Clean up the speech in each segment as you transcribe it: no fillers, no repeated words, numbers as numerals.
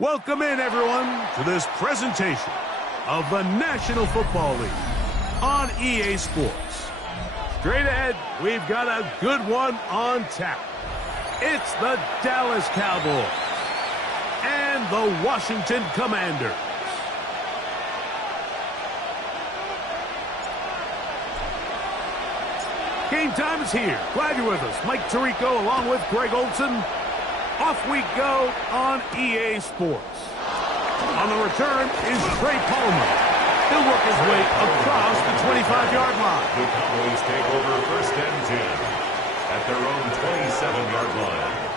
Welcome in, everyone, to this presentation of the National Football League on EA Sports. Straight ahead, we've got a good one on tap. It's the Dallas Cowboys and the Washington Commanders. Game time is here. Glad you're with us. Mike Tirico along with Greg Olson. Off we go on EA Sports. On the return is Trey Palmer. He'll work his way across the 25-yard line. The Cowboys take over 1st and 10 at their own 27-yard line.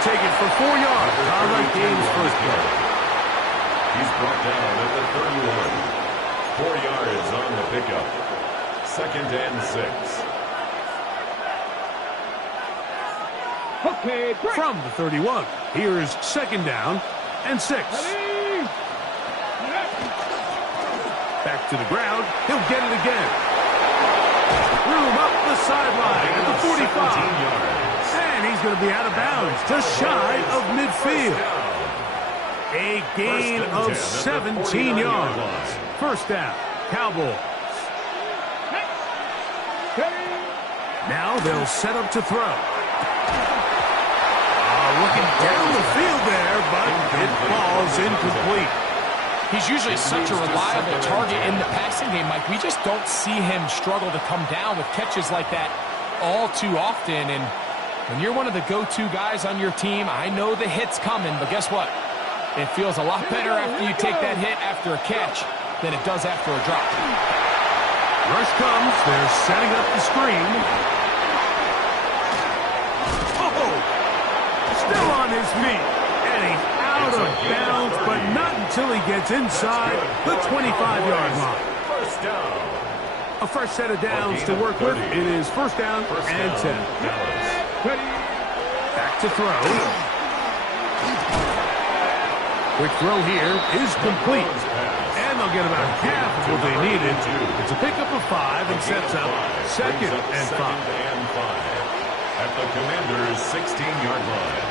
Take it for 4 yards on the game's first play. He's brought down at the 31. 4 yards on the pickup. 2nd and 6. Okay, from the 31, here's 2nd down and 6. Back to the ground. He'll get it again. Room up the sideline at the 45. 17 yards. And he's going to be out of bounds, just shy of midfield. A gain of 17 yards. 1st down, Cowboys. Now they'll set up to throw. Looking down the field there, but it falls incomplete. He's usually such a reliable target in the passing game, Mike. We just don't see him struggle to come down with catches like that all too often. And when you're one of the go-to guys on your team, I know the hit's coming, but guess what? It feels a lot better after you take that hit after a catch than it does after a drop. Rush comes. They're setting up the screen. Oh! Still on his feet. And he's out of bounds, but not until he gets inside the 25-yard line. 1st down. A fresh set of downs to work with. It is 1st down and 10. Back to throw. Quick throw here is complete. And they'll get about half of what they needed. It's a pickup of 5 and sets up 2nd and 5. At the Commanders' 16-yard line.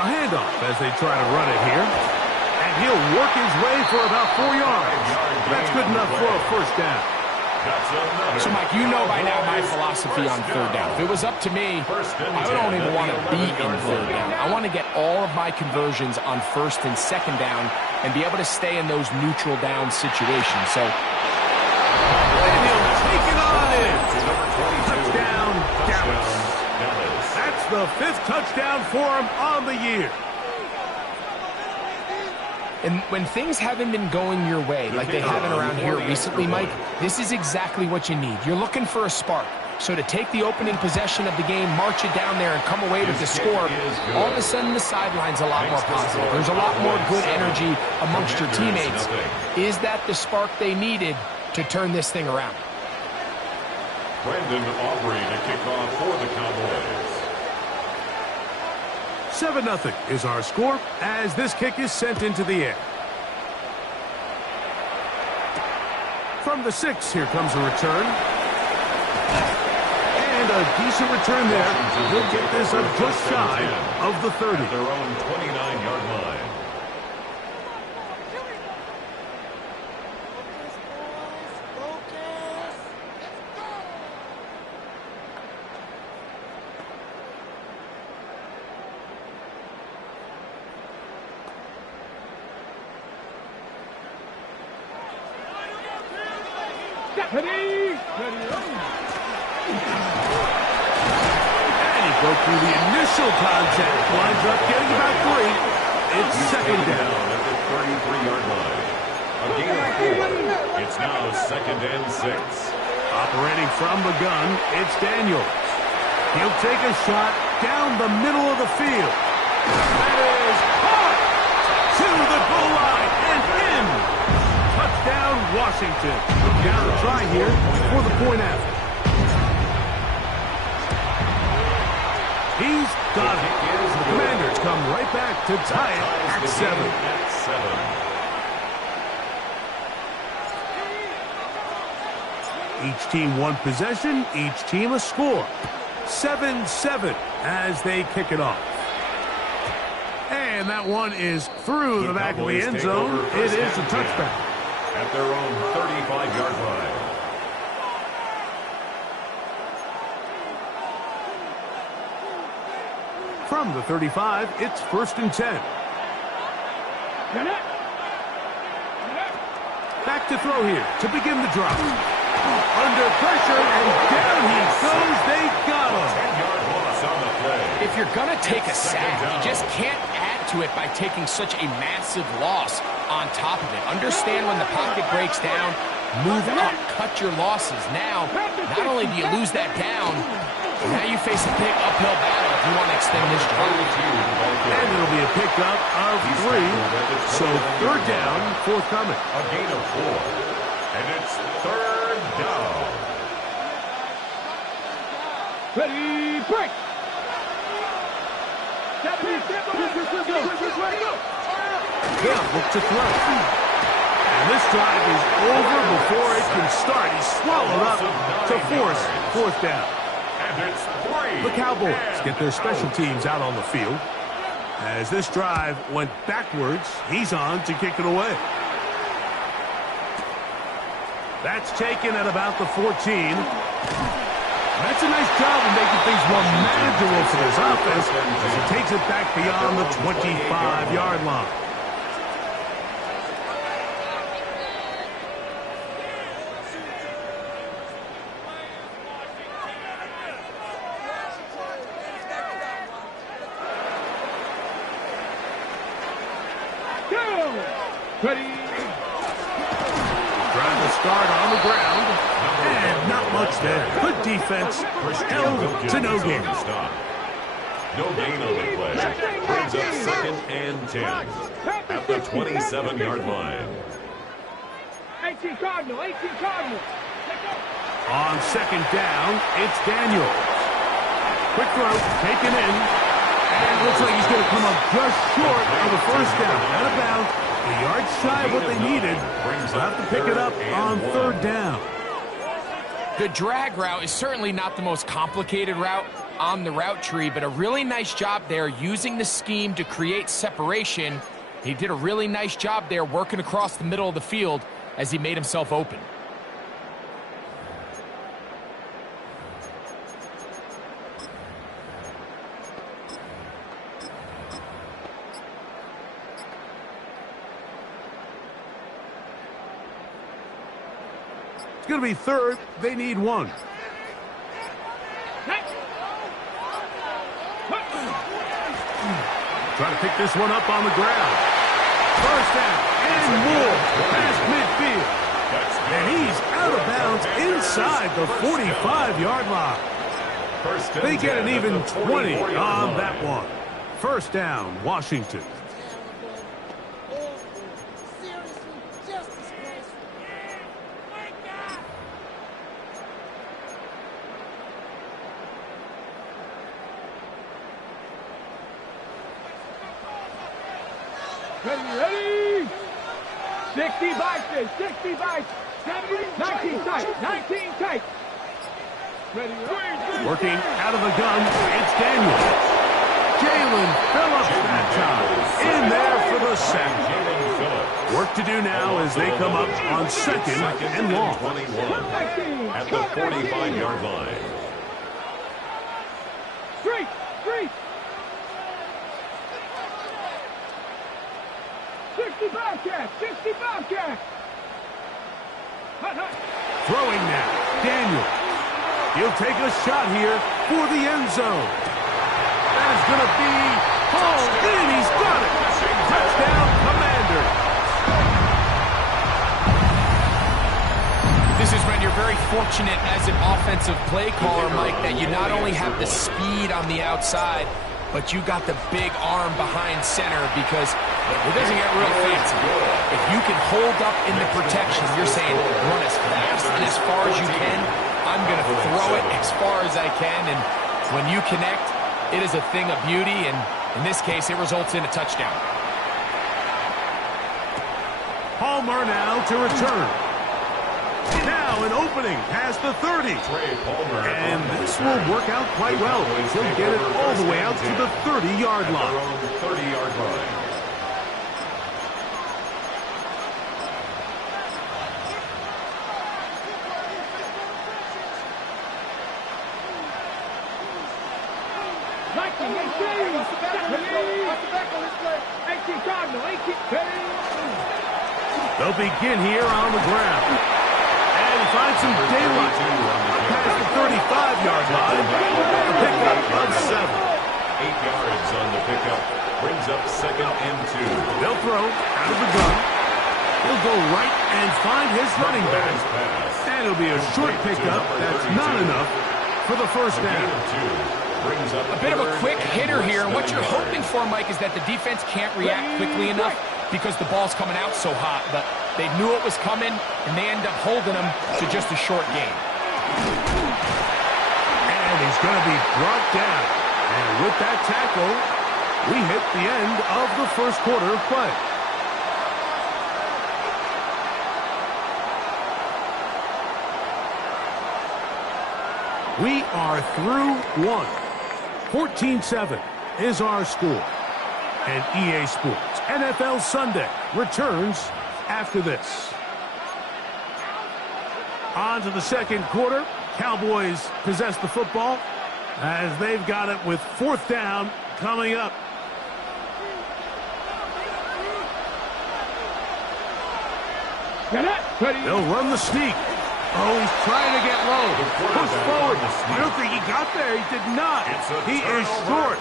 A handoff as they try to run it here. And he'll work his way for about 4 yards. That's good enough for a 1st down. So, Mike, you know by now my philosophy on 3rd down. If it was up to me, I don't even want to be in 3rd down. I want to get all of my conversions on 1st and 2nd down and be able to stay in those neutral down situations. So, and he'll take it on in. Touchdown, Dallas. That's the 5th touchdown for him on the year. And when things haven't been going your way, like they haven't around here recently, Mike, this is exactly what you need. You're looking for a spark. So to take the opening possession of the game, march it down there, and come away with the score, all of a sudden the sideline's a lot more positive. There's a lot more good energy amongst your teammates. Is that the spark they needed to turn this thing around? Brandon Aubrey to kick off for the Cowboys. 7-0 is our score as this kick is sent into the air. From the 6, here comes a return. And a decent return there. He'll get this up just shy of the 30. At their own 29-yard line. And he broke through the initial contact. Lines up, getting about 3. It's 2nd down. At the 33-yard line. A gain of 4. It's now 2nd and 6. Operating from the gun, it's Daniels. He'll take a shot down the middle of the field. That is caught to the goal line and in. Touchdown, Washington. Down to try here for the point after. He's got it. The Commanders come right back to tie it at 7. Each team one possession, each team a score. 7-7 as they kick it off. And that one is through the back of the end zone. It is a touchback. At their own 35-yard line. From the 35, it's 1st and 10. Back to throw here to begin the drop. Under pressure, and down he goes. They got him. 10-yard loss on the play. If you're going to take a sack, you just can't add to it by taking such a massive loss on top of it. Understand when the pocket breaks down, move up, cut your losses. Now, not only do you lose that down, now you face a big uphill battle if you want to extend this drive. And it'll be a pickup of 3. So 3rd down, forthcoming. A gain of 4. And it's 3rd down. Ready, break! They'll look to throw. And this drive is over before it can start. He's swallowed up to force 4th down. And it's 3. The Cowboys get their special teams out on the field. As this drive went backwards, he's on to kick it away. That's taken at about the 14. That's a nice job of making things more manageable for this offense as he takes it back beyond the 25-yard line. Ready. Trying to start on the ground. And not much there. Good defense. Held to no gain. No gain on the play. Brings up 2nd and 10. At the 27-yard line. 18 Cardinal, 18 Cardinal. On 2nd down, it's Daniels. Quick throw, taken in. And looks like he's going to come up just short of the 1st down. Out of bounds. A yard shy of what they needed. They'll have to pick it up on 3rd down. The drag route is certainly not the most complicated route on the route tree, but a really nice job there using the scheme to create separation. He did a really nice job there working across the middle of the field as he made himself open. It's going to be 3rd. They need 1. Trying to pick this one up on the ground. 1st down and more past midfield. And he's out of bounds inside the 45-yard line. They get an even 20 on that one. 1st down, Washington. Ready? 60 bites, 60 bites. 19 tight, 19 tight. Ready? Working out of the gun, it's Daniels. Jalen Phillips that time. In there for the sack. Work to do now as they come up on 2nd and long. 21 at the 45-yard line. Straight. 60 Bobcat! 60 Bobcat! Throwing now, Daniel. He'll take a shot here for the end zone. That is going to be hauled in. He's got it. Touchdown, Commanders. This is when you're very fortunate as an offensive play caller, Mike, that you not only have the speed on the outside, but you got the big arm behind center because it doesn't get real fancy. If you can hold up in the protection, you're saying run as fast and as far as you can. I'm going to throw it as far as I can, and when you connect, It is a thing of beauty, and in this case, it results in a touchdown. Palmer now to return. Now an opening past the 30. And this will work out quite well. He'll get it all the way out to the 30-yard line. 30-yard line. They'll begin here on the ground. And find some daylight past the 35-yard line. A pickup of 7. 8 yards on the pickup. Brings up 2nd and 2. They'll throw out of the gun. He'll go right and find his running back. And it'll be a short pickup. That's not enough for the first down. A bit of a quick hitter here, and what you're hoping for, Mike, is that the defense can't react quickly enough because the ball's coming out so hot, but they knew it was coming, and they end up holding them to just a short gain. And he's going to be brought down. And with that tackle, we hit the end of the first quarter of play. We are through one. 14-7 is our score. And EA Sports NFL Sunday returns after this. On to the second quarter. Cowboys possess the football as they've got it with 4th down coming up. They'll run the sneak. Oh, he's trying to get low. Push forward. I don't think he got there. He did not. He is short.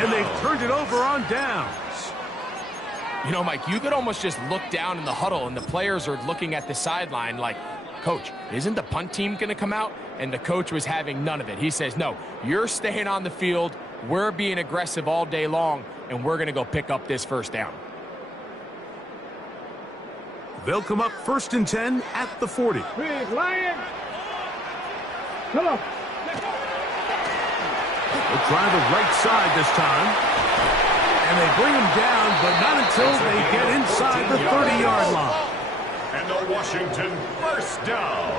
And they've turned it over on downs. You know, Mike, you could almost just look down in the huddle, and the players are looking at the sideline like, Coach, isn't the punt team going to come out? And the coach was having none of it. He says, no, you're staying on the field. We're being aggressive all day long, and we're going to go pick up this first down. They'll come up 1st and 10 at the 40. Big Lion. Come on. They'll try the right side this time. And they bring him down, but not until they get inside the 30-yard line. And the Washington first down.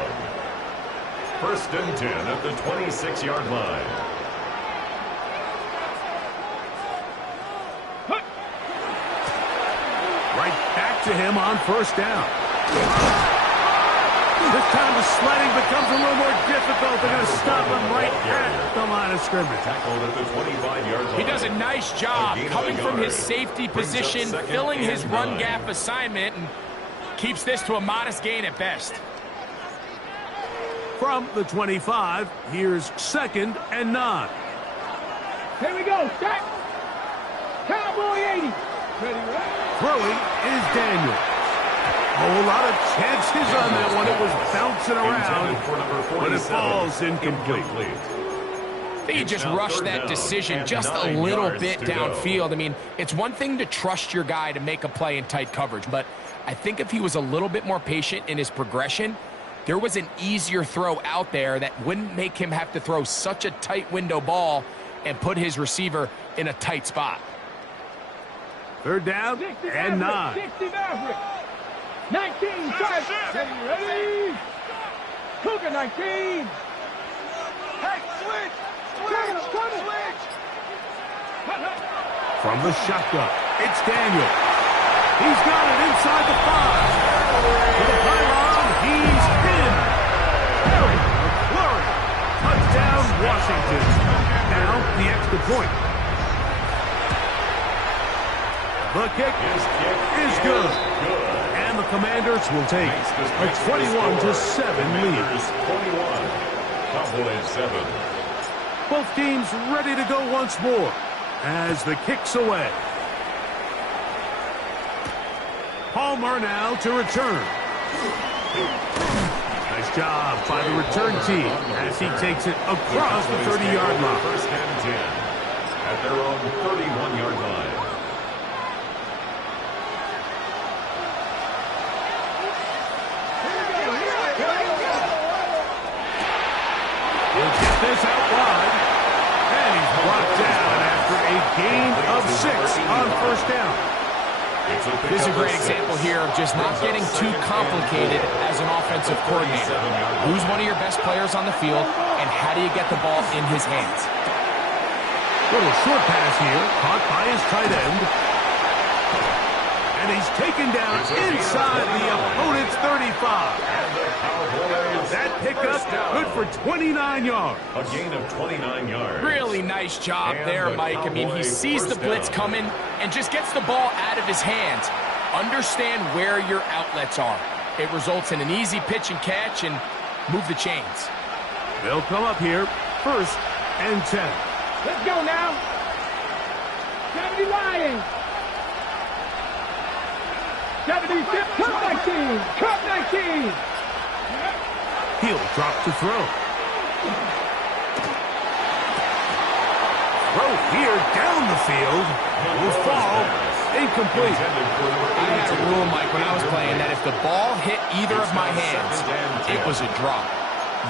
1st and 10 at the 26-yard line. Right back to him on 1st down. This time the sledding becomes a little more difficult. They're going to stop him right at the line of scrimmage. Tackled at the 25-yard line. He does a nice job coming from his safety position, filling his run gap assignment, and keeps this to a modest gain at best. From the 25, here's 2nd and 9. Here we go. Set. Cowboy 80. Ready, right? Throwing is Daniel. A whole lot of chances on that one. It was bouncing around, but it falls incomplete. I think he just rushed that decision just a little bit downfield. I mean, it's one thing to trust your guy to make a play in tight coverage, but I think if he was a little bit more patient in his progression, there was an easier throw out there that wouldn't make him have to throw such a tight window ball and put his receiver in a tight spot. 3rd down and 9. 60 Maverick. 19 strike. Ready? Cougar 19. Hey, switch. Switch. From the shotgun, it's Daniel. He's got it inside the 5. To the pylon, he's in. Harry McClurry. Touchdown, Washington. Now the extra point. The kick is good. And the Commanders will take a 21-7 lead. 21. Cowboys 7. Both teams ready to go once more as the kick's away. Palmer now to return. Nice job by the return team as he takes it across the 30-yard line. 1st and 10 at their own 31-yard line. He'll get this out wide. And he's brought down gain of 6 on first down. This is a great example here of just not getting too complicated as an offensive coordinator. Who's one of your best players on the field, and how do you get the ball in his hands? Little short pass here, caught by his tight end. And he's taken down inside the opponent's 35. That pickup good for 29 yards. A gain of 29 yards. Really nice job there, Mike. I mean, he sees the blitz coming and just gets the ball out of his hands. Understand where your outlets are. It results in an easy pitch and catch and move the chains. They'll come up here, 1st and 10. Let's go now. 70 Lions. 70, cut 19. Cut 19. He'll drop to throw. Throw here down the field. Will fall. Incomplete. It's a rule, Mike, when I was playing, that if the ball hit either of my hands, it was a drop.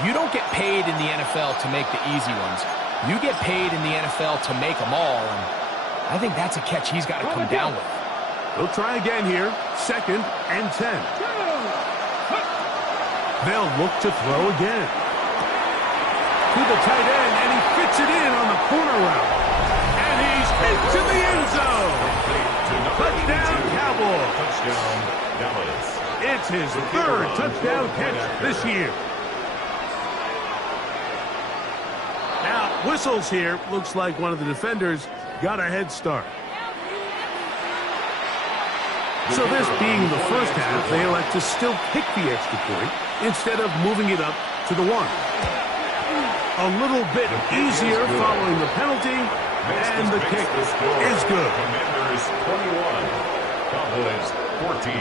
You don't get paid in the NFL to make the easy ones. You get paid in the NFL to make them all, and I think that's a catch he's got to come down with. They'll try again here, 2nd and 10. They'll look to throw again. To the tight end, and he fits it in on the corner route. And he's into the end zone. Touchdown, Cowboys. Touchdown, Dallas. It's his 3rd touchdown catch this year. Now, whistles here. Looks like one of the defenders got a head start. So this being the first half, they elect to still kick the extra point instead of moving it up to the 1. A little bit easier following the penalty, and the kick is good. Commanders 21, Cowboys 14.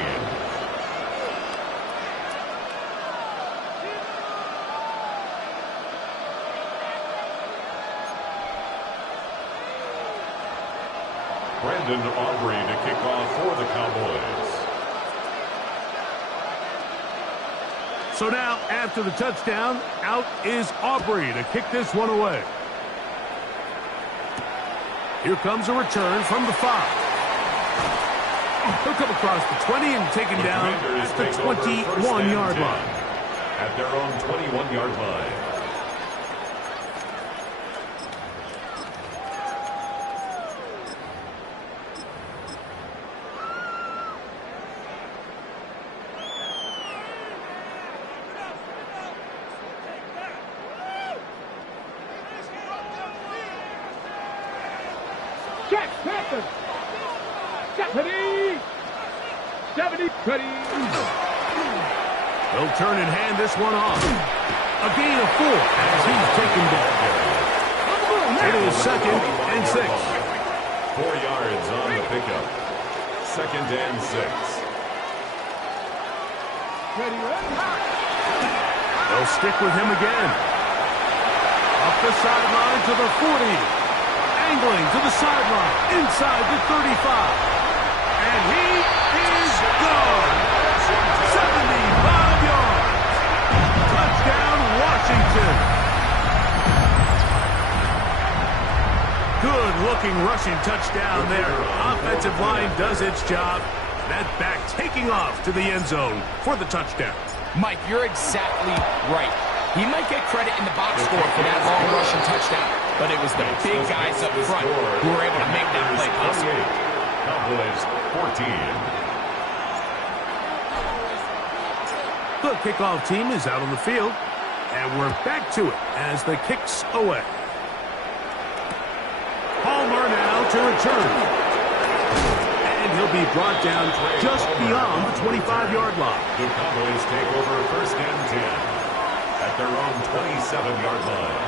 Brandon Aubrey to kick off for the Cowboys. So now, after the touchdown, out is Aubrey to kick this one away. Here comes a return from the 5. He'll come across the 20 and taken down at the 21-yard line. At their own 21-yard line. Check, Panther. 70. 70, ready. They'll turn and hand this one off. A gain of 4 as he's taken down. It is 2nd and 6. 4 yards on the pickup. 2nd and 6. Ready, ready. They'll stick with him again. Up the sideline to the 40. Angling to the sideline, inside the 35. And he is gone. 75 yards. Touchdown, Washington. Good-looking rushing touchdown there. Offensive line does its job. That back taking off to the end zone for the touchdown. Mike, you're exactly right. He might get credit in the box score for that long rushing touchdown, but it was the big guys up front who were able to make that play possible. Cowboys 14. The kickoff team is out on the field, and we're back to it as the kick's away. Palmer now to return. And he'll be brought down just beyond the 25-yard line. The Cowboys take over 1st and 10. At their own 27-yard line.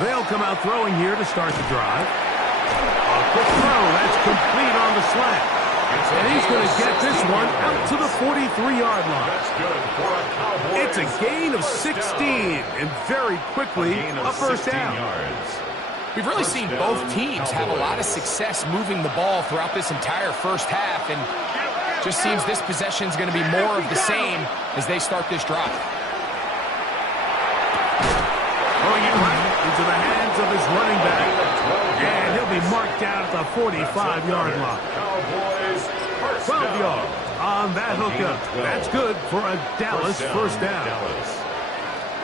They'll come out throwing here to start the drive. A quick throw, that's complete on the slant. And he's going to get this one out to the 43-yard line. That's good for a Cowboys. It's a gain of 16, and very quickly a first down. Yards. We've really seen both teams have a lot of success moving the ball throughout this entire first half, and just seems this possession is going to be more of the same as they start this drive. Throwing it right into the hands of his running back, and he'll be marked down at the 45-yard line. 12 yards on that hookup. That's good for a Dallas first down.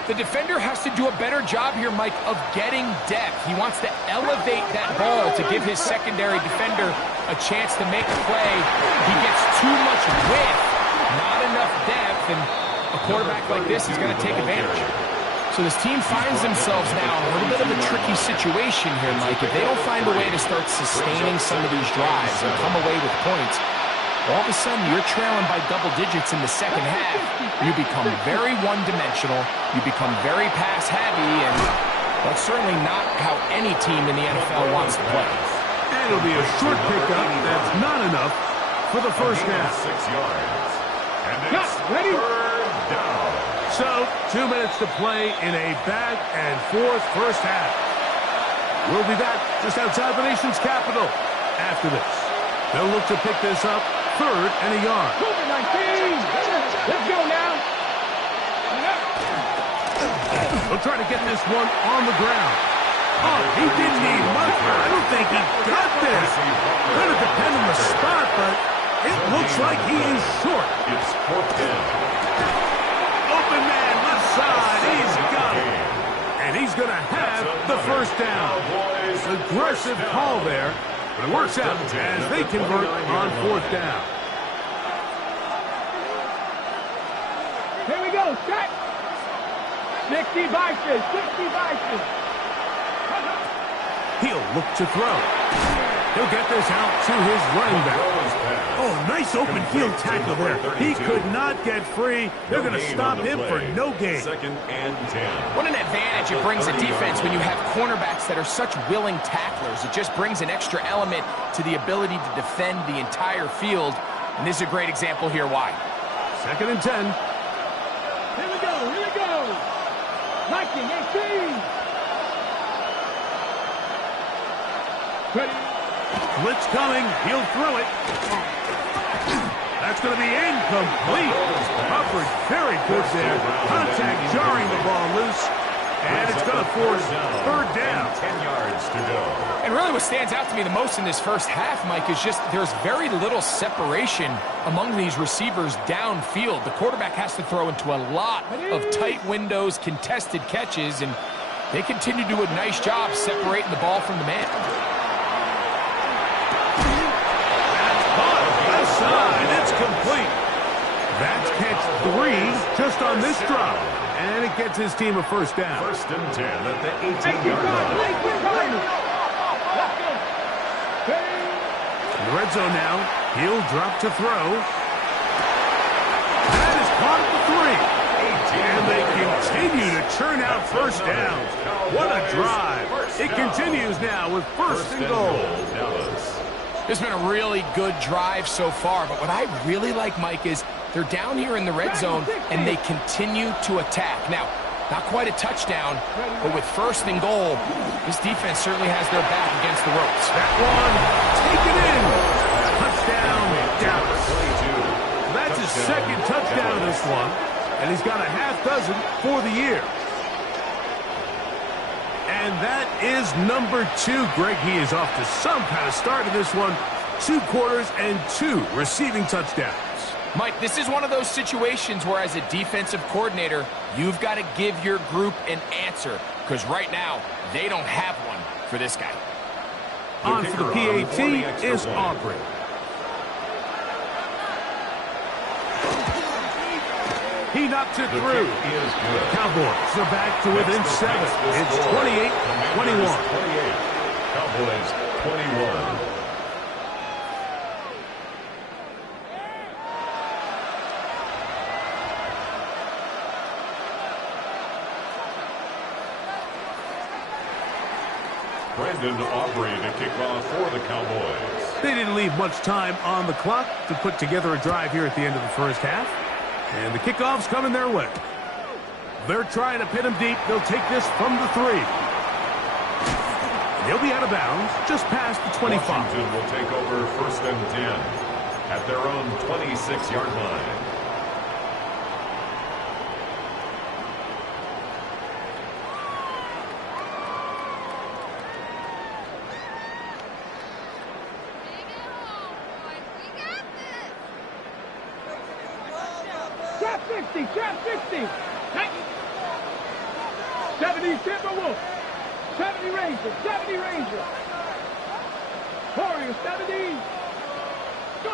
The defender has to do a better job here, Mike, of getting depth. He wants to elevate that ball to give his secondary defender a chance to make a play. He gets too much width, not enough depth, and a quarterback like this is going to take advantage. So this team finds themselves now in a little bit of a tricky situation here, Mike. If they don't find a way to start sustaining some of these drives and come away with points, all of a sudden you're trailing by double digits in the second half. You become very one-dimensional. You become very pass-heavy, and that's certainly not how any team in the NFL wants to play. And it'll be a short pickup. That's not enough for the first down. 6 yards. And it's ready? third down. So, 2 minutes to play in a back-and-forth first half. We'll be back just outside the nation's capital after this. They'll look to pick this up, 3rd and a yard. Let's go now. They'll try to get this one on the ground. Oh, he didn't need much. I don't think he got this. Going to depend on the spot, but it looks like he is short. It's 4th down. Open man, left side. He's got it. And he's going to have the first down. Aggressive call there, but it works out as they convert on 4th down. Here we go, set. 60 vices, 60 vices. He'll look to throw. He'll get this out to his running back. Oh, nice open field tackle there. He could not get free. They're going to stop him for no gain. 2nd and 10. What an advantage it brings a defense when you have cornerbacks that are such willing tacklers. It just brings an extra element to the ability to defend the entire field. And this is a great example here why. 2nd and 10. Here we go, here we go. Liking 18. Ready. Blitz coming. He'll throw it. That's going to be incomplete. Hubbard very good there. Contact jarring the ball loose. And it's going to force 3rd down. 10 yards to go. And really what stands out to me the most in this first half, Mike, is just there's very little separation among these receivers downfield. The quarterback has to throw into a lot of tight windows, contested catches, and they continue to do a nice job separating the ball from the man. Left side, it's complete. That's catch 3 just on this drop. And it gets his team a first down. 1st and 10 at the 18-yard line. In the red zone now, he'll drop to throw. That is caught at the 3. And they continue to churn out first downs. What a drive. It continues now with 1st and goal. This has been a really good drive so far, but what I really like, Mike, is they're down here in the red zone, and they continue to attack. Now, not quite a touchdown, but with 1st and goal, this defense certainly has their back against the ropes. That one, take it in. Touchdown, Dallas. That's his 2nd touchdown of this one, and he's got a half dozen for the year. And that is number 2. Greg, he is off to some kind of start in this one. 2 quarters and 2 receiving touchdowns. Mike, this is one of those situations where as a defensive coordinator, you've got to give your group an answer, because right now, they don't have one for this guy. On for the PAT is Aubrey. He knocks it through. Cowboys are back to within 7. It's 28-21. Cowboys 21. Brandon Aubrey to kick off for the Cowboys. They didn't leave much time on the clock to put together a drive here at the end of the first half. And the kickoff's coming their way. They're trying to pin him deep. They'll take this from the 3. They'll be out of bounds just past the 25. Washington will take over 1st and 10 at their own 26-yard line. Trap 60, trap 60. 70 Timberwolf. 70 Rangers, 70 Rangers. Warriors, 70. Go.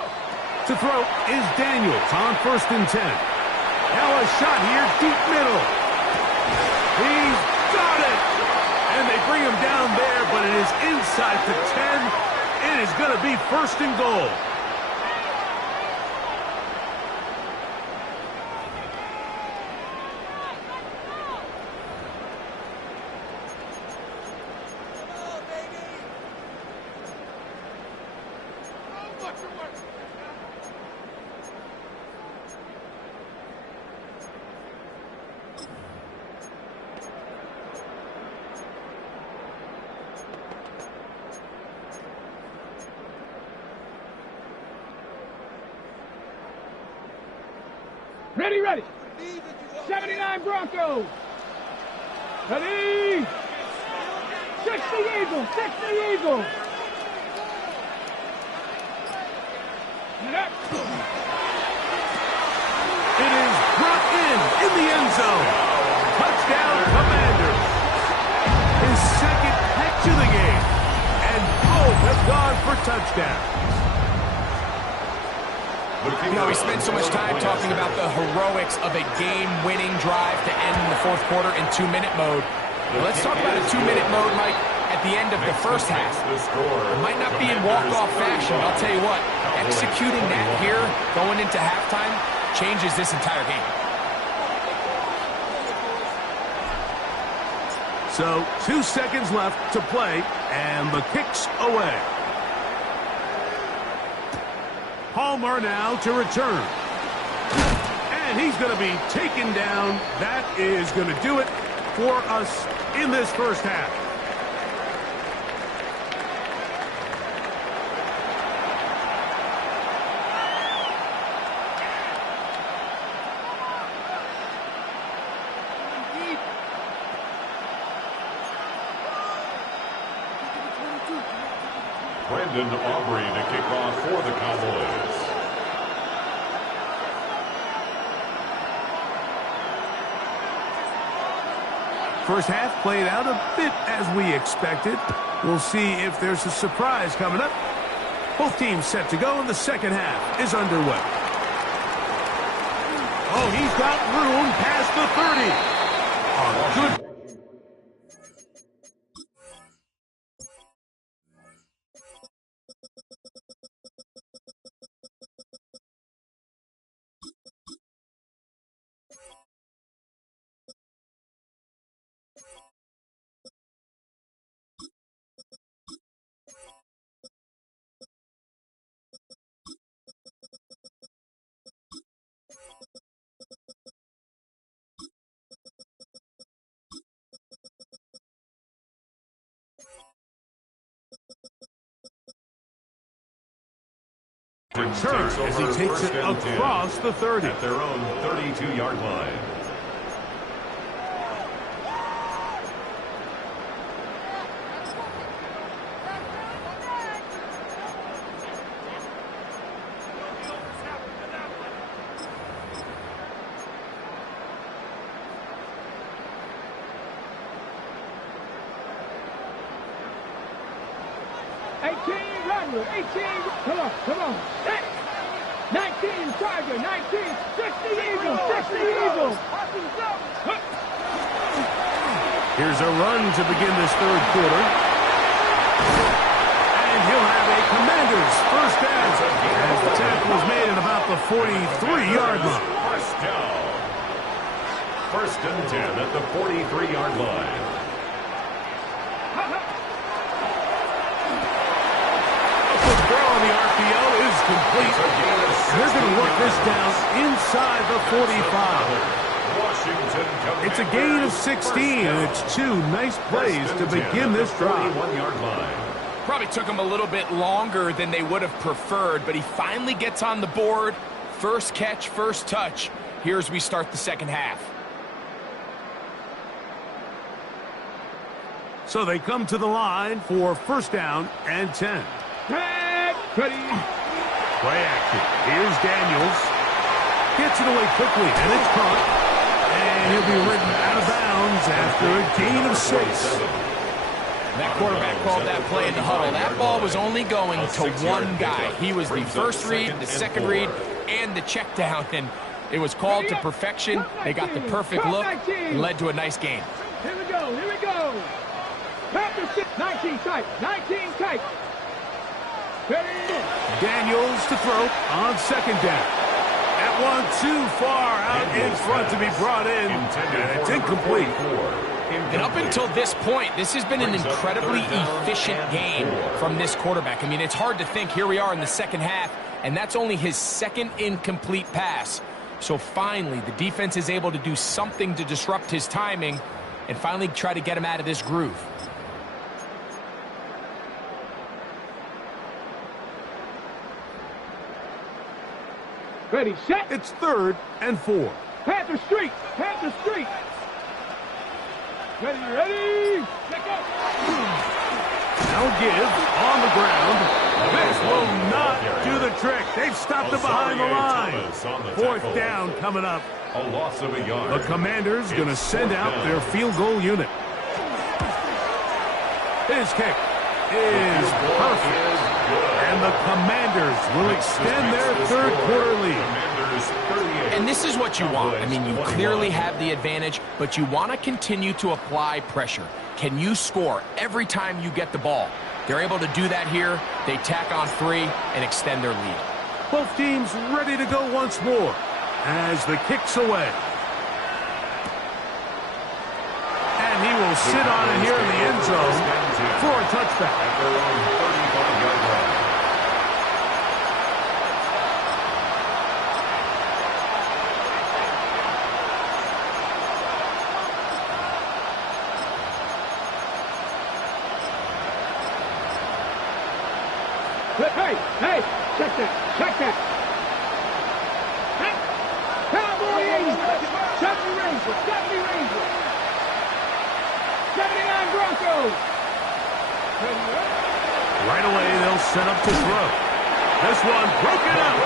To throw is Daniels on 1st and 10. Now a shot here, deep middle. He's got it. And they bring him down there, but it is inside the 10. It is going to be 1st and goal. Ready, ready. 79 Broncos. Ready. 60 Eagles, 60 Eagles. It is brought in the end zone. Touchdown, Commanders. His second catch of the game. And both have gone for touchdowns. You know, we spend so much time talking about the heroics of a game-winning drive to end in the 4th quarter in 2-minute mode. Well, let's talk about a 2-minute mode, Mike, at the end of the 1st half. It might not be in walk-off fashion, but I'll tell you what, executing that here, going into halftime, changes this entire game. So, 2 seconds left to play, and the kick's away. Palmer now to return. And he's going to be taken down. That is going to do it for us in this 1st half. Brandon Aubrey to kick off for the Cowboys. First half played out a bit as we expected. We'll see if there's a surprise coming up. Both teams set to go, and the 2nd half is underway. Oh, he's got room past the 30. A good. Return as he takes it across the 30. At their own 32-yard line. Come on. 19, Tiger, 19, 60 Eagles, 60 Eagles. Here's a run to begin this 3rd quarter. And he'll have a Commanders 1st down as the tackle was made at about the 43-yard line. 1st down. 1st and 10 at the 43-yard line. Throw on the RPO is complete. They're going to work this down inside the 45. It's a gain of 16, and it's two nice plays to begin this drive. 21-yard line. Probably took him a little bit longer than they would have preferred, but he finally gets on the board. First catch, first touch. Here as we start the second half. So they come to the line for first down and 10. Ready. Play action. Here's Daniels. Gets it away quickly, and it's caught. And he'll be ridden out of bounds after a gain of 6. That quarterback called that play in the huddle. That ball was only going to one guy. He was the first read, the second read, and the check down. And it was called to perfection. They got the perfect look and led to a nice game. Here we go. 19 tight. 19 tight. Daniels to throw on second down. That one too far out in front to be brought in. And it's incomplete. And up until this point, this has been an incredibly efficient game from this quarterback. I mean, it's hard to think. Here we are in the second half, and that's only his second incomplete pass. So finally, the defense is able to do something to disrupt his timing and finally try to get him out of this groove. Ready, set. It's 3rd and 4. Panther Street. Ready. Let go. Now give on the ground. This will not do the trick. They've stopped it behind the line. 4th down coming up. A loss of a yard. The Commanders going to send out their field goal unit. His kick is perfect. And the Commanders will extend their 3rd quarter lead. And this is what you want. I mean, you clearly have the advantage, but you want to continue to apply pressure. Can you score every time you get the ball? They're able to do that here. They tack on 3 and extend their lead. Both teams ready to go once more as the kick's away. And he will sit on it here in the end zone for a touchback. At their own 35-yard line. Hey, check that. Hey, Cowboys, 70 Rangers, 79 Broncos. Right away, they'll set up to throw. This one broken up.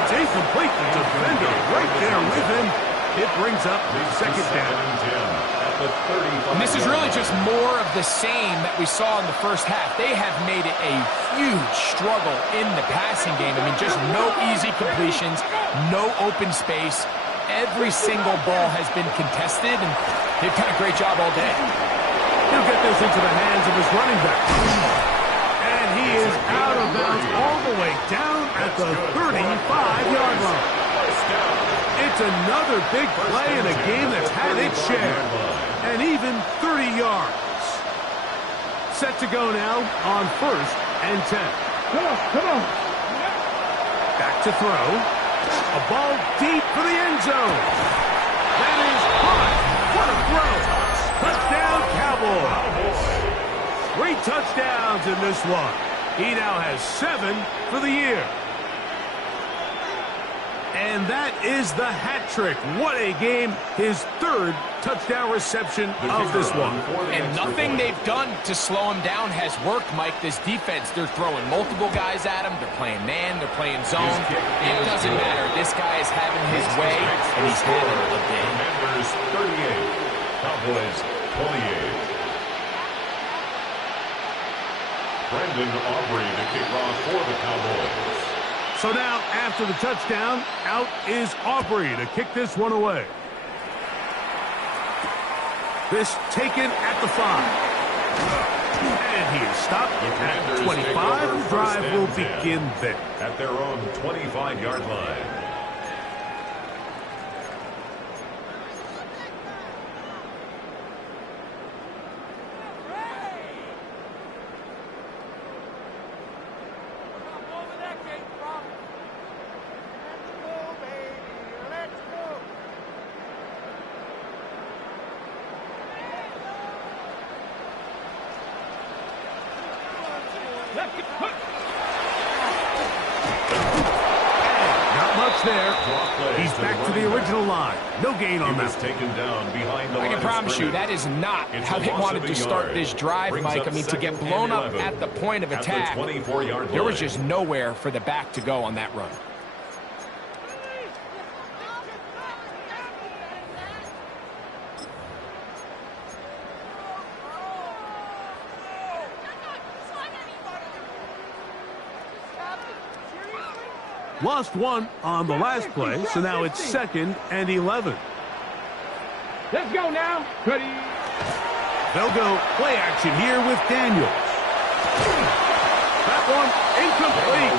It's incomplete. The defender right there with him. It brings up second down. And this is really just more of the same that we saw in the first half. They have made it a huge struggle in the passing game. I mean, just no easy completions, no open space. Every single ball has been contested, and they've done a great job all day. He'll get this into the hands of his running back. And he is out of bounds all the way down at the 35-yard line. It's another big play in a game that's had its share. And even 30 yards. Set to go now on 1st and 10. Come on. Back to throw. A ball deep for the end zone. That is hot. What a throw. Touchdown, Cowboys. 3 touchdowns in this one. He now has 7 for the year. And that is the hat trick. What a game. His 3rd touchdown reception of this one. And nothing they've done to slow him down has worked, Mike. This defense, they're throwing multiple guys at him. They're playing man. They're playing zone. It doesn't matter. This guy is having his way, and he's having a day. Commanders 38, Cowboys 28. Brandon Aubrey to kick off for the Cowboys. So now, after the touchdown, out is Aubrey to kick this one away. This taken at the 5. And he is stopped at 25. The drive will begin there. At their own 25-yard line. Not much there. He's back to the original line. No gain on that. Taken down behind the I can promise you that is not how they wanted to start this drive, Mike. I mean, to get blown up at the point of attack, there was just nowhere for the back to go on that run. Lost one on the last play, so now it's 2nd and 11. Let's go now. Ready. They'll go play action here with Daniels. That one incomplete.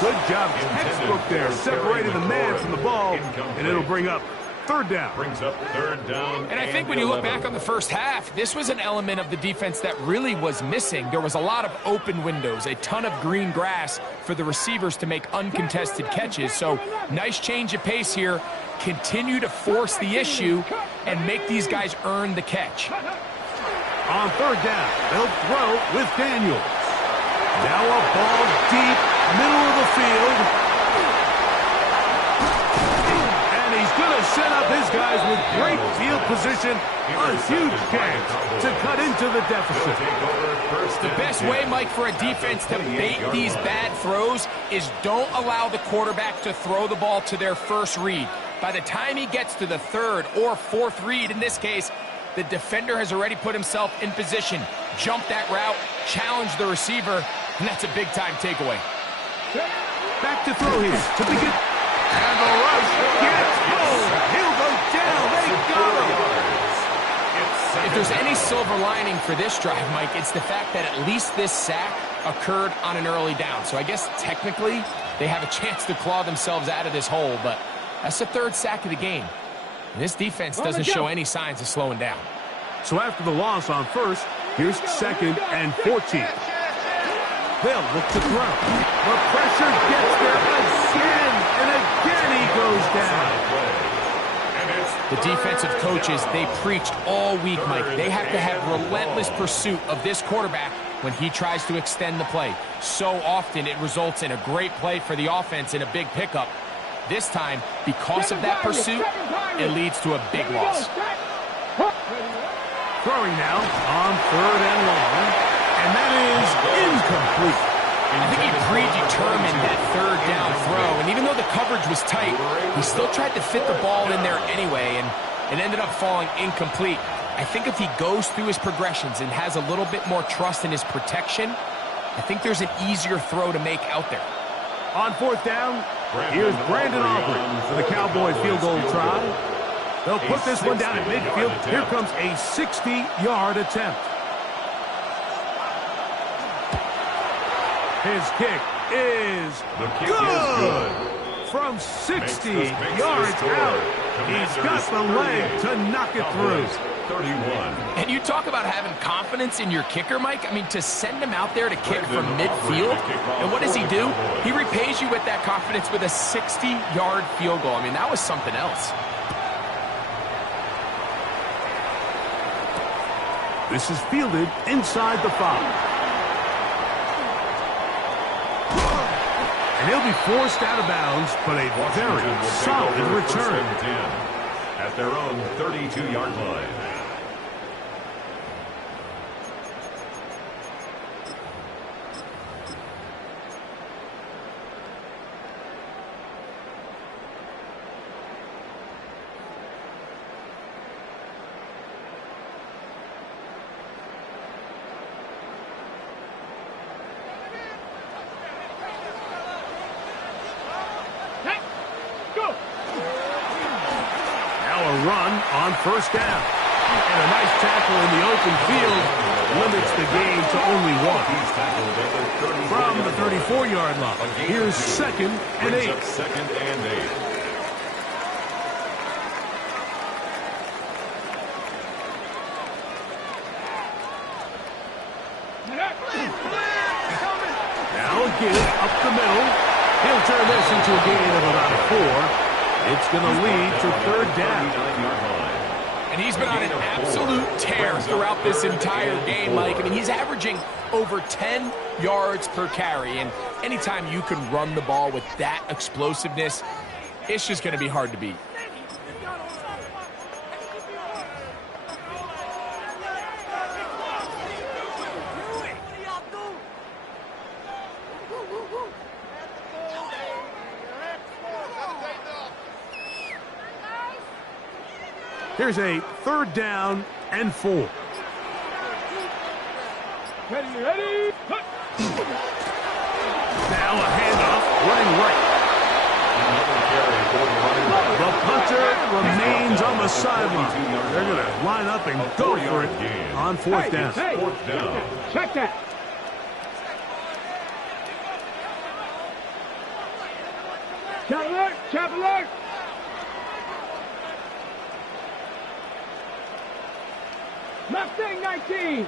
Good job. Textbook there. Separated the man from the ball, and it'll bring up 3rd down. Brings up 3rd down. And I think when you look back on the first half, this was an element of the defense that really was missing. There was a lot of open windows, a ton of green grass for the receivers to make uncontested catches. So nice change of pace here. Continue to force the issue and make these guys earn the catch. On 3rd down, they'll throw with Daniels. Now a ball deep, middle of the field. And he's going to set up his guys with great field position. A huge chance to cut into the deficit. The best way, Mike, for a defense to bait these bad throws is don't allow the quarterback to throw the ball to their first read. By the time he gets to the 3rd or 4th read, in this case, the defender has already put himself in position, jump that route, challenge the receiver, and that's a big-time takeaway. Back to throw here to begin. And the rush gets home. He'll go down. They got him. If there's any silver lining for this drive, Mike, it's the fact that at least this sack occurred on an early down. So I guess technically they have a chance to claw themselves out of this hole, but that's the 3rd sack of the game. And this defense doesn't show any signs of slowing down. So after the loss on 1st, here's 2nd and 14. They'll look to throw. The pressure gets there again, and again he goes down. The defensive coaches, they preached all week, Mike. They have to have relentless pursuit of this quarterback when he tries to extend the play. So often it results in a great play for the offense and a big pickup. This time, because of that pursuit, it leads to a big loss. Throwing now on 3rd and long, and that is incomplete. I think he predetermined that 3rd down throw, and even though the coverage was tight, he still tried to fit the ball in there anyway, and it ended up falling incomplete. I think if he goes through his progressions and has a little bit more trust in his protection, I think there's an easier throw to make out there. On 4th down, here's Brandon Aubrey for the Cowboy field goal try. They'll put this one down at midfield. Here comes a 60-yard attempt. His kick is good. From 60 yards out, he's got the leg to knock it through. 31. And you talk about having confidence in your kicker, Mike. I mean, to send him out there to kick from midfield, and what does he do? He repays you with that confidence with a 60-yard field goal. I mean, that was something else. This is fielded inside the 5. And he'll be forced out of bounds, but a very solid return. At their own 32-yard line. Run on 1st down. And a nice tackle in the open field limits the game to only 1. From the 34-yard line, here's 2nd and 8. 2nd and 8. Now again, up the middle. He'll turn this into a gain of about 4. It's going to lead to 3rd down. And And he's been on an absolute tear throughout this entire game, Mike. I mean, he's averaging over 10 yards per carry. And anytime you can run the ball with that explosiveness, it's just going to be hard to beat. Here's a 3rd down and 4. Ready. Now a handoff, running right. The punter remains on the sideline. They're going to line up and go for it on 4th down. Fourth down. Check that. Chop alert. Mustang 19.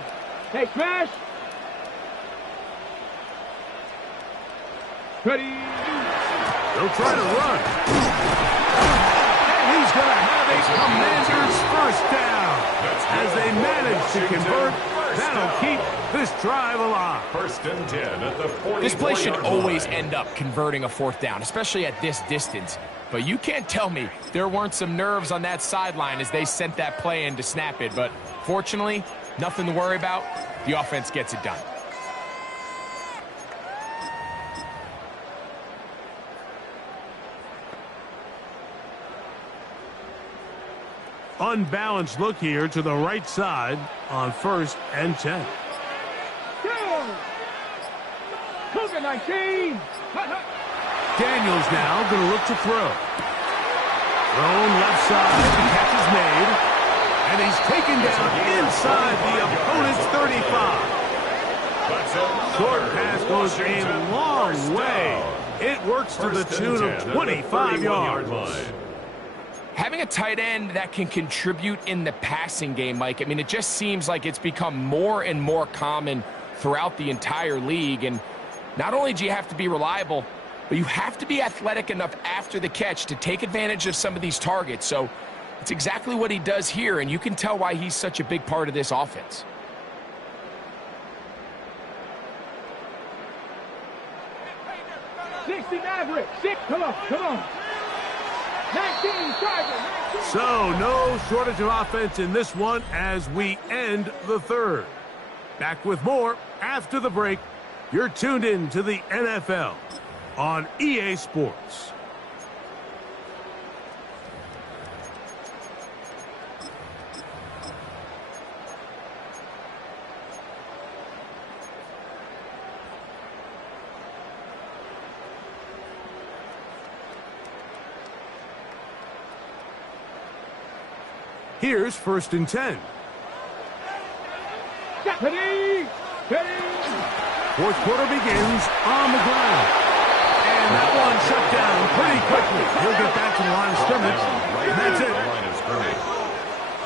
Hey, smash. Ready. They'll try to run. And he's going to have a Commanders 1st down. As they manage to convert, that'll keep this drive alive. 1st and 10 at the 44-yard This play should always line. end up converting a 4th down, especially at this distance. But you can't tell me there weren't some nerves on that sideline as they sent that play in to snap it. But fortunately, nothing to worry about. The offense gets it done. Unbalanced look here to the right side on 1st and 10. Go. Cougar 19. Daniels now going to look to throw. Thrown left side, the catch is made. And he's taken down inside the opponent's 35. Short pass goes a long way. It works to the tune of 25 yards. Having a tight end that can contribute in the passing game, Mike, I mean, it just seems like it's become more and more common throughout the entire league. And not only do you have to be reliable, but you have to be athletic enough after the catch to take advantage of some of these targets. So it's exactly what he does here, and you can tell why he's such a big part of this offense. Maverick. 6. Come on. 19. Charger. 19. So no shortage of offense in this one as we end the 3rd. Back with more after the break. You're tuned in to the NFL on EA Sports. Here's 1st and 10. Ready. 4th quarter begins on the ground. And that one shut down pretty quickly. He'll get back to the line of scrimmage. And that's it.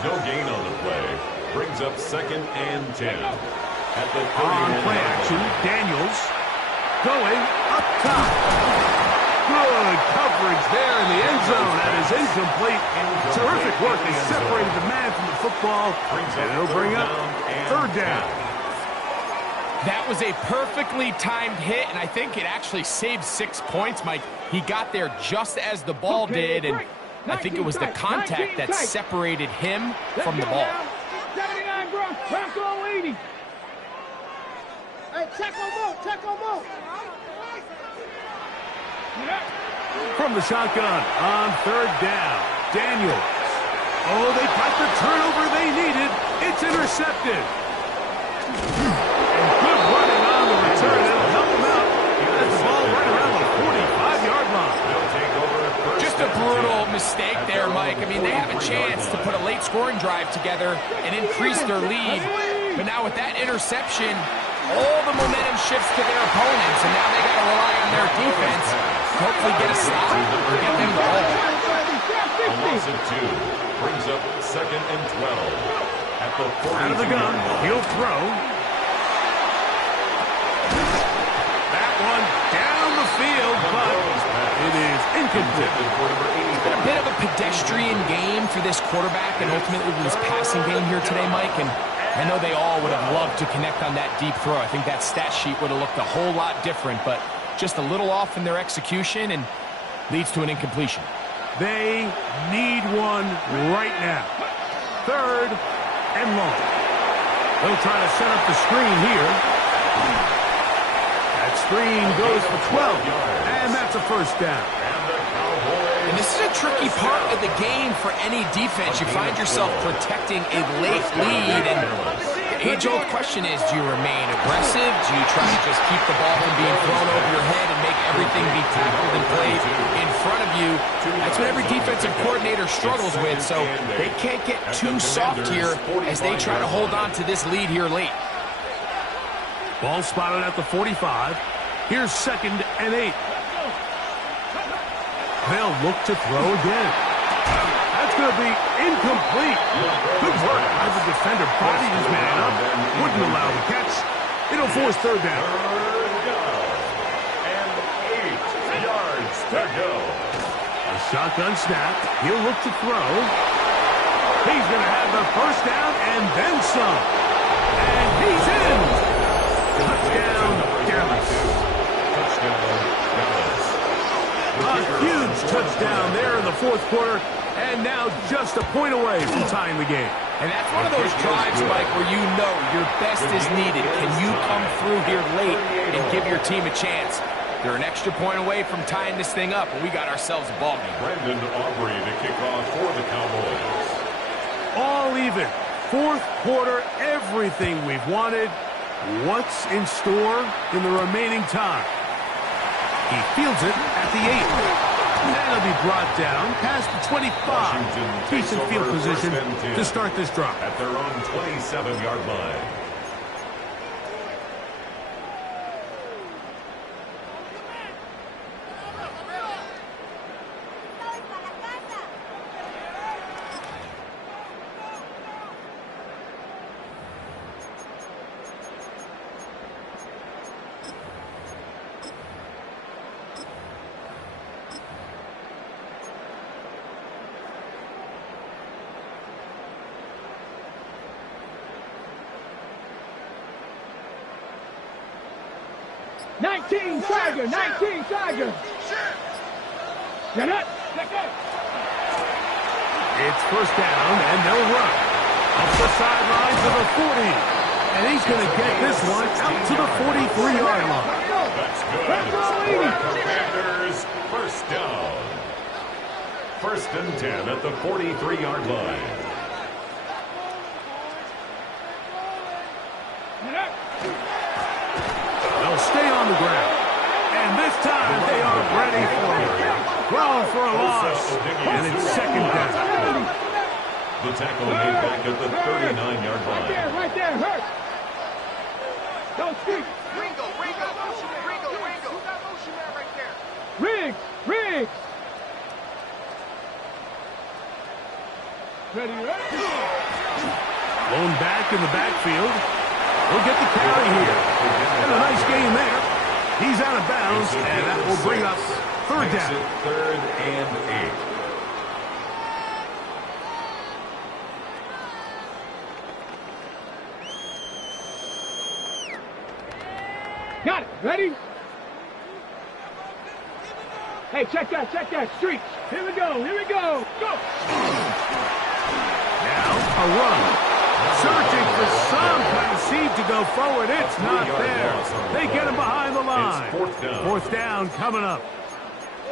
No gain on the play. Brings up 2nd and 10. At the On play action, Daniels going up top. Good coverage there in the end zone. That is incomplete. Terrific work. They separated the man from the football. And it'll bring up 3rd down. That was a perfectly timed hit, and I think it actually saved 6 points, Mike. He got there just as the ball did, and I think it was the contact that separated him from the ball. 79 Bronx. Back on 80. Hey, check on move. From the shotgun on 3rd down, Daniels. Oh, they got the turnover they needed. It's intercepted. And good running on the return. It'll help them out. That's the ball right around the 45-yard line. Just a brutal mistake there, Mike. I mean, they have a chance to put a late scoring drive together and increase their lead. But now with that interception, all the momentum shifts to their opponents, and now they got to rely on their defense to hopefully get a stop or get them the ball. A loss of 2 brings up 2nd and 12. At the 42 Out of the gun, he'll throw. That one down the field, but it is incomplete. Been a bit of a pedestrian pedestrian game for this quarterback and ultimately this passing game here today, Mike. And I know they all would have loved to connect on that deep throw. I think that stat sheet would have looked a whole lot different, but just a little off in their execution and leads to an incompletion. They need one right now. 3rd and long. They'll try to set up the screen here. That screen goes for 12, and that's a first down. And this is a tricky part of the game for any defense. You find yourself protecting a late lead, and the age-old question is, do you remain aggressive? Do you try to just keep the ball from being thrown over your head and make everything be tackled and played in front of you? That's what every defensive coordinator struggles with, so they can't get too soft here as they try to hold on to this lead here late. Ball spotted at the 45. Here's 2nd and 8. They'll look to throw again. That's going to be incomplete. Good work as the defender bodied his man up. Wouldn't allow the catch. It'll force 3rd down. And 8 yards to go. A shotgun snap. He'll look to throw. He's going to have the first down and then some. And he's in. Touchdown, Dallas. A huge touchdown there in the 4th quarter, and now just a point away from tying the game. And that's one of those drives, Mike, where you know your best is needed. Can you come through here late and give your team a chance? They're an extra point away from tying this thing up, and we got ourselves a ball game. Brendan Aubrey to kick off for the Cowboys. All even. 4th quarter, everything we've wanted. What's in store in the remaining time? He fields it at the 8. That'll be brought down past the 25. Decent field position to start this drive. At their own 27-yard line. Tiger, 19 Tiger. Get up. It's first down, and they'll run. Up the sideline to the 40. And he's going to get this one out to the 43-yard line. That's good. For Commanders, first down. 1st and 10 at the 43-yard line. They'll stay on the ground. And this time they are ready for it. Thrown for a loss. And it's 2nd down. The tackle made back at the 39-yard line. Right there, hurt. Don't speak. Ringo, motion there, Ringo. Who got motion there right there? Riggs. Ready. Blown back in the backfield. He'll get the carry here. And a nice gain there. He's out of bounds, and that will bring up 3rd down. 3rd and 8. Got it. Ready? Hey, check that. Streets. Here we go. Go. Now a run. Searching for some kind of seed to go forward. It's not there. They get him behind the line. It's 4th down. 4th down coming up.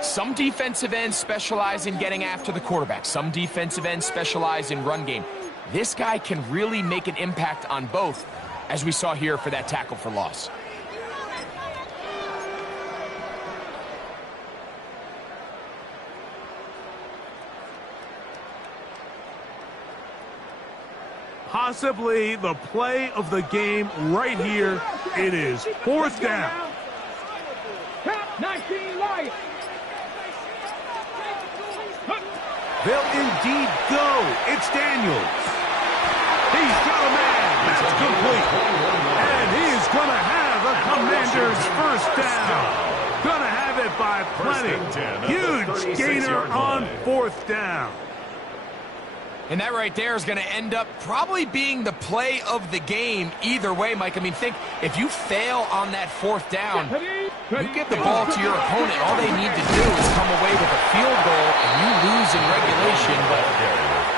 Some defensive ends specialize in getting after the quarterback. Some defensive ends specialize in run game. This guy can really make an impact on both, as we saw here for that tackle for loss. Possibly the play of the game right here. It is 4th down. Top 19 Lions. They'll indeed go. It's Daniels. He's got a man. That's complete. And he's going to have the Commanders' first down. Going to have it by plenty. Huge gainer on 4th down. And that right there is going to end up probably being the play of the game either way, Mike. I mean, think, if you fail on that 4th down, you give the ball to your opponent. All they need to do is come away with a field goal, and you lose in regulation. But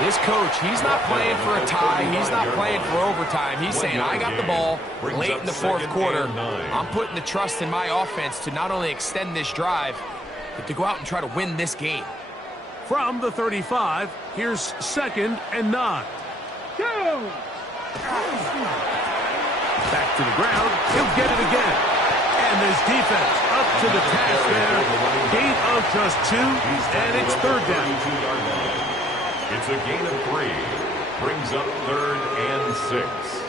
this coach, he's not playing for a tie. He's not playing for overtime. He's saying, I got the ball late in the 4th quarter. I'm putting the trust in my offense to not only extend this drive, but to go out and try to win this game. From the 35, here's 2nd and 9. Go! Back to the ground. He'll get it again. And this defense up to the task there. Gain of just 2, and it's 3rd down. It's a gain of 3. Brings up 3rd and 6.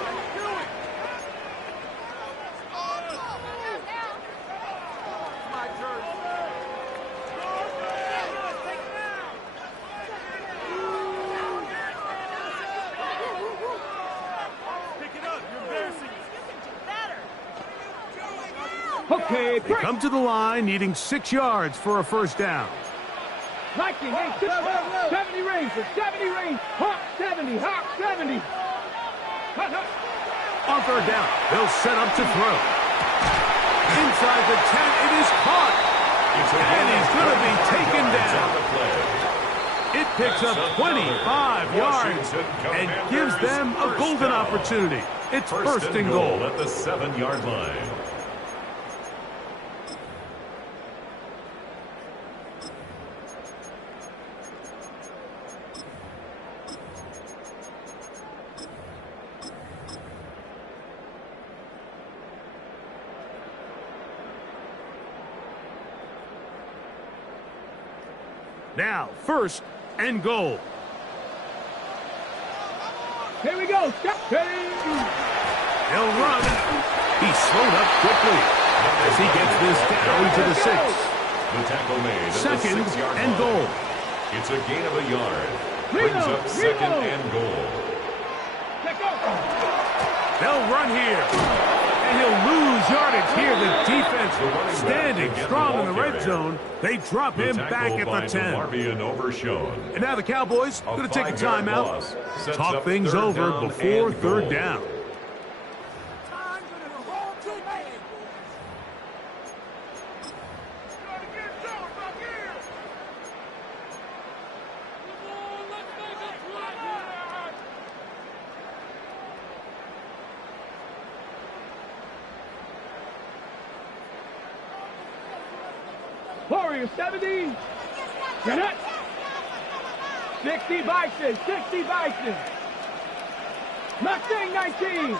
Okay, They come to the line needing 6 yards for a 1st down. 19, 70 range, 70 range, hop 70, hop 70. On 3rd down, they'll set up to throw. Inside the 10, it is caught. And he's going to be taken down. It picks up 25 yards and gives them a golden opportunity. It's 1st and goal at the 7-yard line. Now, 1st and goal. Here we go. He'll run. He's slowed up quickly as he gets this down to the 6. The tackle made at 2nd the 6-yard and line. goal. It's a gain of a yard. Brings up 2nd and goal. They'll run here. And he'll lose yardage here. The defense standing strong in the red zone. They drop him back at the 10. Overshown. And now the Cowboys going to take a timeout. Talk things over before 3rd down. Warrior 70. Get it. 60 Bison, 60 Bison. Mustang 19.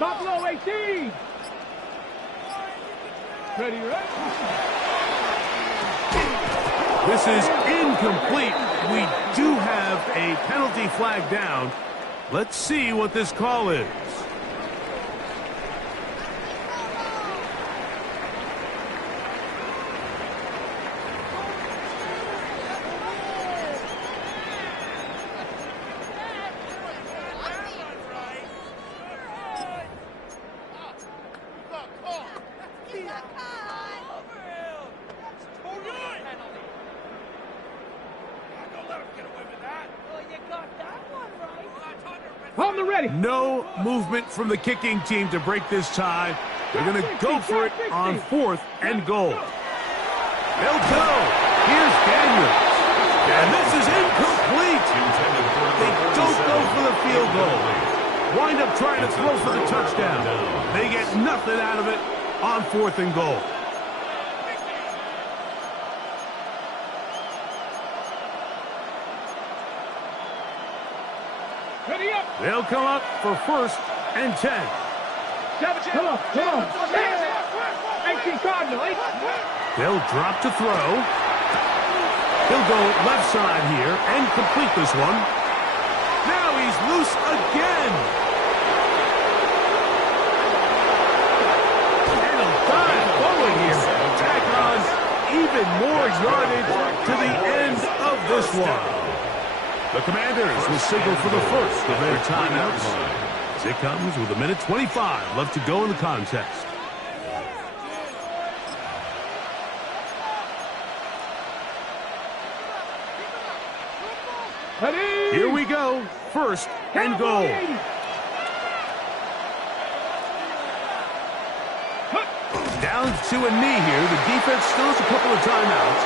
Buffalo 18. Ready, ready? This is incomplete. We do have a penalty flag down. Let's see what this call is. On the ready. No movement from the kicking team to break this tie. They're going to go for it on 4th and goal. They'll go. Here's Daniels. And this is incomplete. They don't go for the field goal. Wind up trying to throw for the touchdown. They get nothing out of it on 4th and goal. They'll come up for 1st and 10. Come on, come on. 18 Cardinal, 18. They'll drop to throw. He'll go left side here and complete this one. Now he's loose again. And he'll dive forward here. Tack on even more yardage to the end of this one. The Commanders will signal for the first of their timeouts. As it comes with 1:25 left to go in the contest. first and goal. Down to a knee here. The defense still has a couple of timeouts.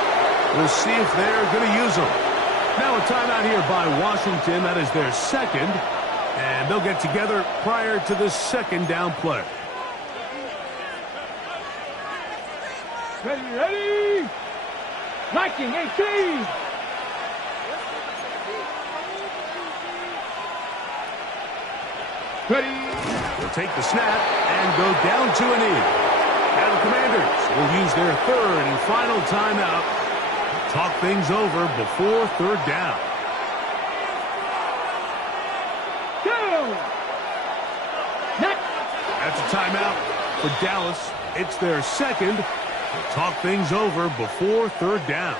We'll see if they're going to use them. Now a timeout here by Washington. That is their second. And they'll get together prior to the second down play. Ready. Liking 18. Ready. They'll take the snap and go down to a knee. And the Commanders will use their third and final timeout to talk things over before third down. That's a timeout for Dallas. It's their second. They'll talk things over before third down.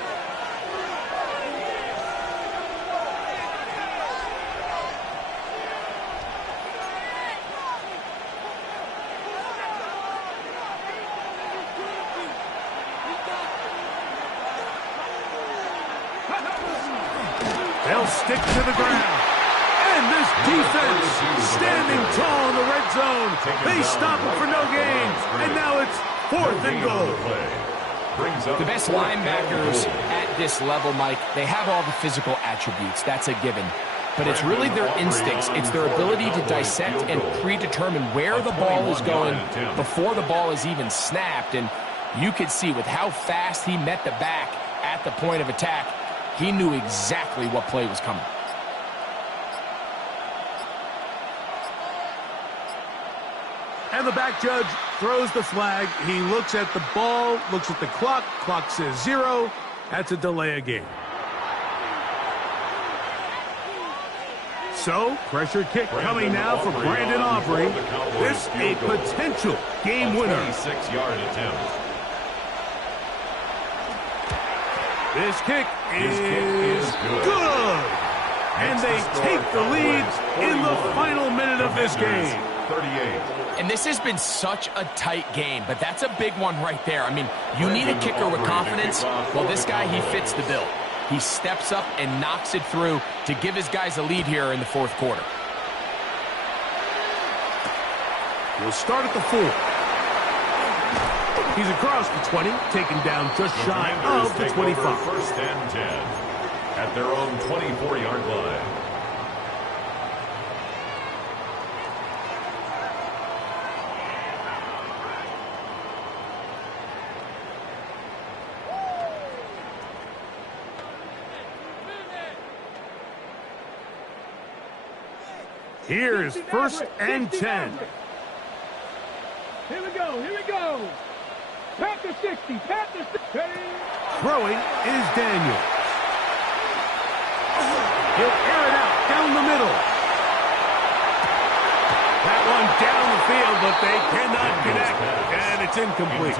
They'll stick to the ground. And this defense standing tall in the red zone. They stop it for no gain. And now it's fourth and goal. The best linebackers at this level, Mike, they have all the physical attributes. That's a given. But it's really their instincts. It's their ability to dissect and predetermine where the ball is going before the ball is even snapped. And you could see with how fast he met the back at the point of attack, he knew exactly what play was coming. And the back judge throws the flag. He looks at the ball, looks at the clock. Clock says 0. That's a delay of game. So, pressure kick coming now for Brandon Aubrey. This a potential game winner. 26-yard attempt. This kick is good. And they take the lead in the final minute of this game. 38. And this has been such a tight game, but that's a big one right there. I mean, you need a kicker with confidence. Well, this guy, he fits the bill. He steps up and knocks it through to give his guys a lead here in the fourth quarter. We'll start at the 4. He's across the 20, taken down just shy of the 25. First and 10 at their own 24-yard line. Here's first and 10. Here we go. Panther 60, Panther 60. Throwing is Daniels. He'll air it out down the middle. That one down the field, but they cannot connect, and it's incomplete.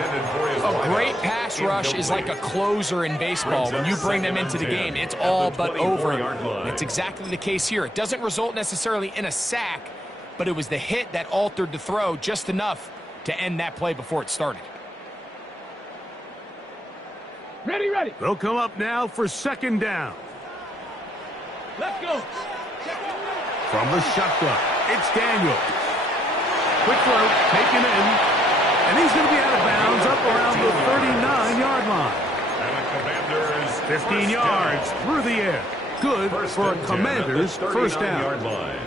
A great pass rush is like a closer in baseball. When you bring them into the game, it's all but over. And it's exactly the case here. It doesn't result necessarily in a sack, but it was the hit that altered the throw just enough to end that play before it started. Ready. They'll come up now for second down. Let's go. From the shotgun, it's Daniels. Quick throw, taken in, and he's going to be out of bounds up around the 39-yard line. And the Commanders 15 yards through the air. Good for a Commanders first down.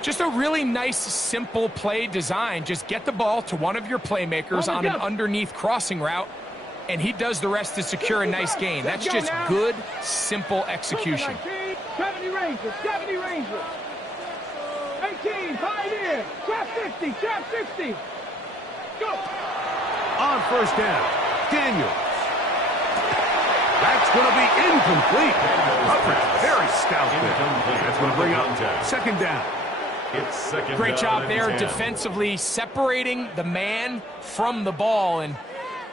Just a really nice, simple play design. Just get the ball to one of your playmakers on an underneath crossing route, and he does the rest to secure a nice gain. That's just good, simple execution. 70 Rangers. 18, Pioneer. Trap 50, trap 60. Go. On first down, Daniels. That's going to be incomplete. Coverage very stout there. That's going to bring up second down. It's second Great down job there and 10. defensively separating the man from the ball. And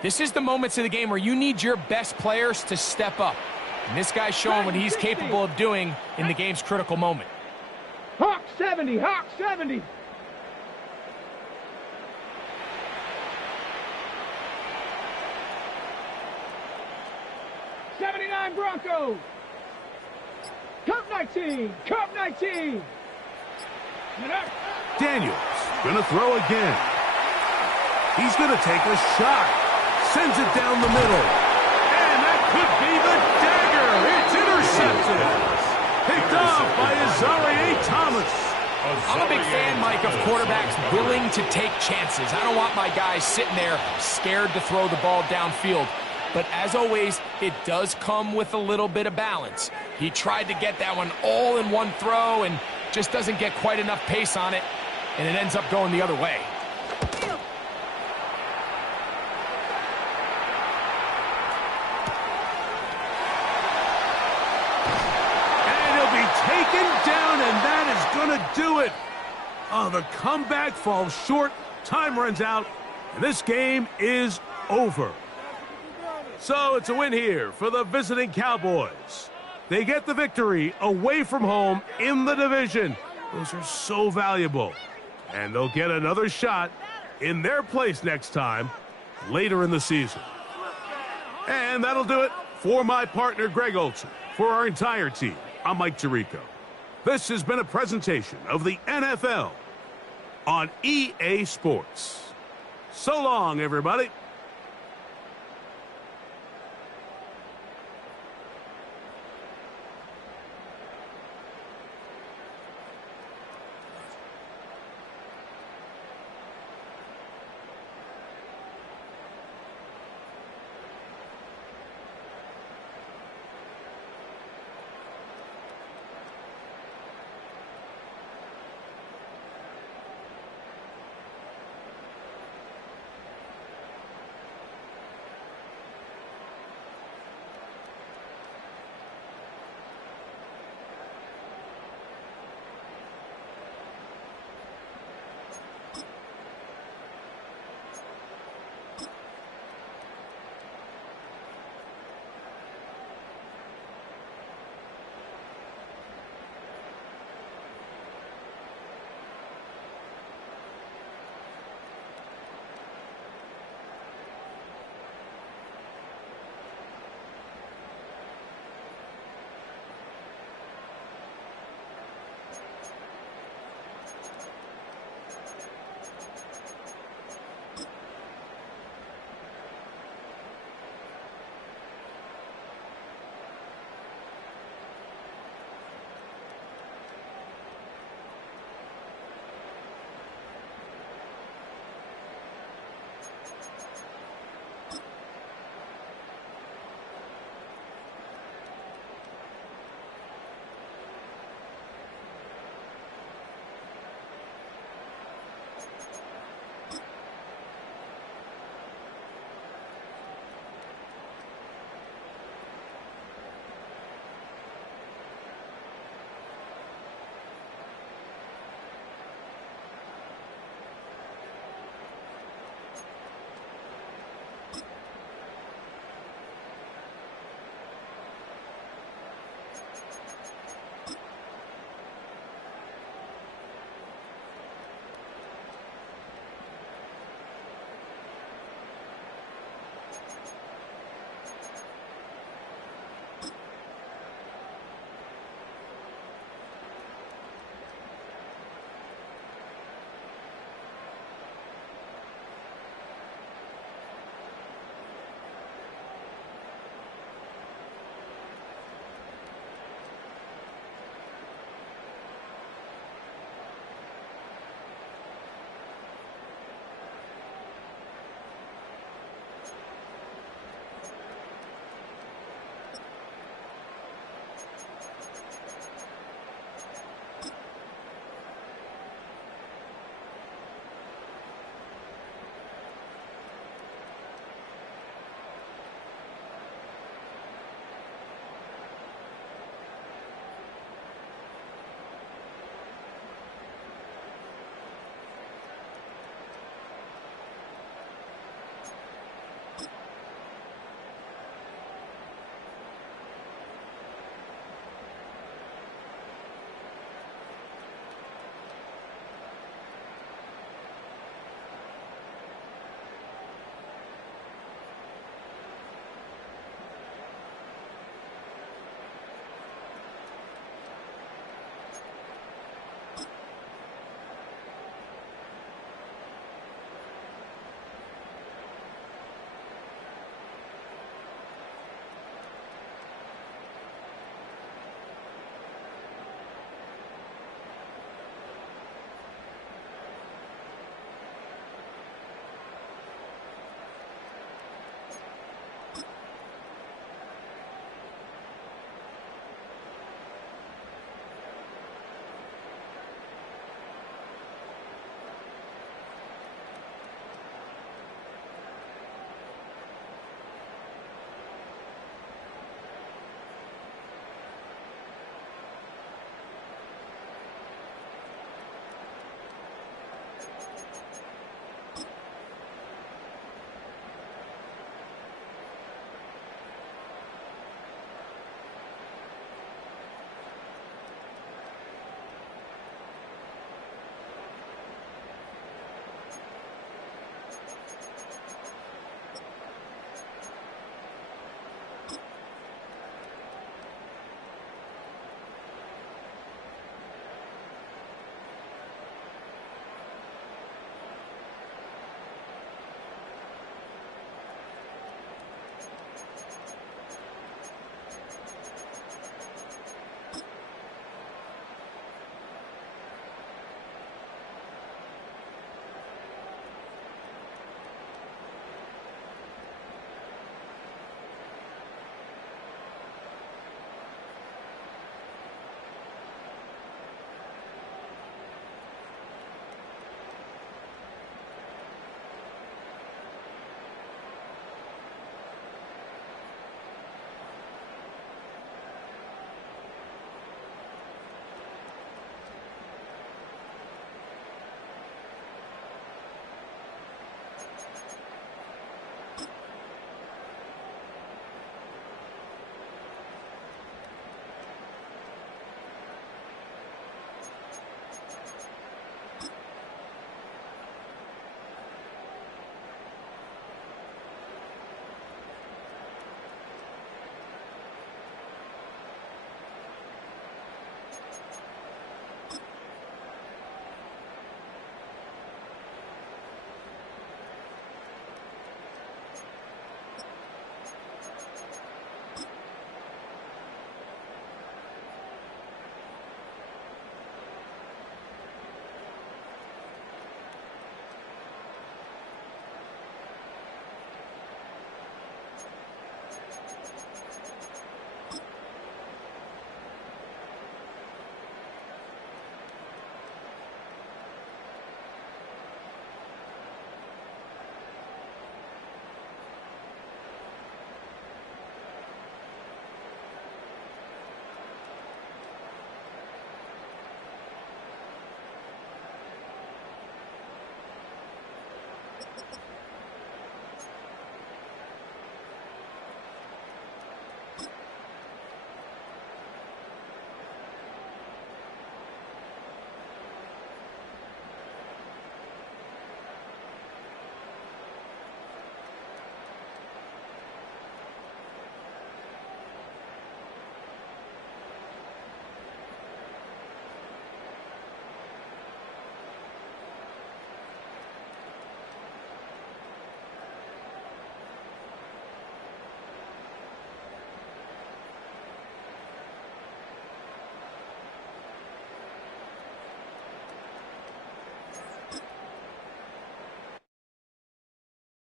this is the moments of the game where you need your best players to step up. And this guy's showing what he's capable of doing in the game's critical moment. Hawk 70, Hawk 70. '79 Broncos. Cup 19. Cup 19. Daniels going to throw again. He's going to take a shot. Sends it down the middle. And that could be the dagger. It's intercepted. Picked off by Azareye'h Thomas. I'm a big fan, Mike, of quarterbacks willing to take chances. I don't want my guys sitting there scared to throw the ball downfield. But as always, it does come with a little bit of balance. He tried to get that one all in one throw and just doesn't get quite enough pace on it, and it ends up going the other way. Taken down, and that is going to do it. Oh, the comeback falls short. Time runs out, and this game is over. So it's a win here for the visiting Cowboys. They get the victory away from home in the division. Those are so valuable. And they'll get another shot in their place next time, later in the season. And that'll do it for my partner, Greg Olson. For our entire team, I'm Mike Tirico. This has been a presentation of the NFL on EA Sports. So long, everybody.